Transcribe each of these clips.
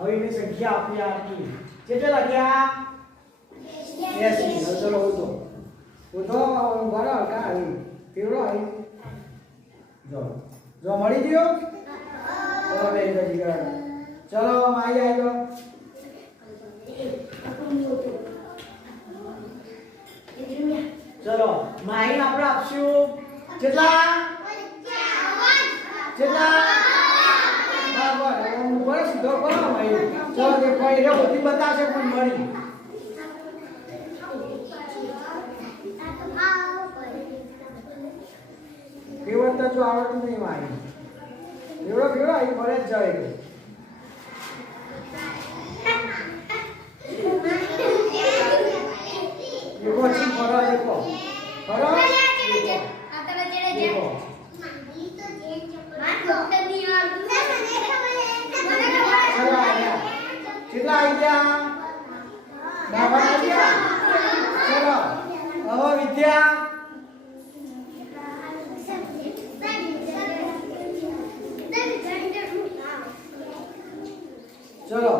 હવે એની સંખ્યા આપી આપી કેટલા લખ્યા 80 ચલો ઉધો બરો કા આવી કેવડો આવી જો મળી ગયો ચલો બે ગજી કર ચલો માઈ આવ્યો ચલો માઈ આપણે આપશું કેટલા બરાબર હું બસ સીધો કરો માઈ ચલો જે કોઈ રે બધી બતાશે પણ મળી કેવળ તો જો આવડતું નહીં મારી એવડો કેવડો અહીં મળે જ જાય એકો ચીજ ફરો એકો ફરો કેટલા આવી ગયા બાબા આવી ગયા ચલો હવે વિદ્યા चलो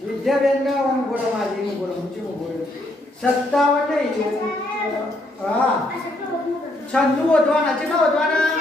विद्याबेन का हम बोलो माजी नु बोलो मुझे को बोलो 57 नहीं हां छंदू વધવાના કેટલા વધવાના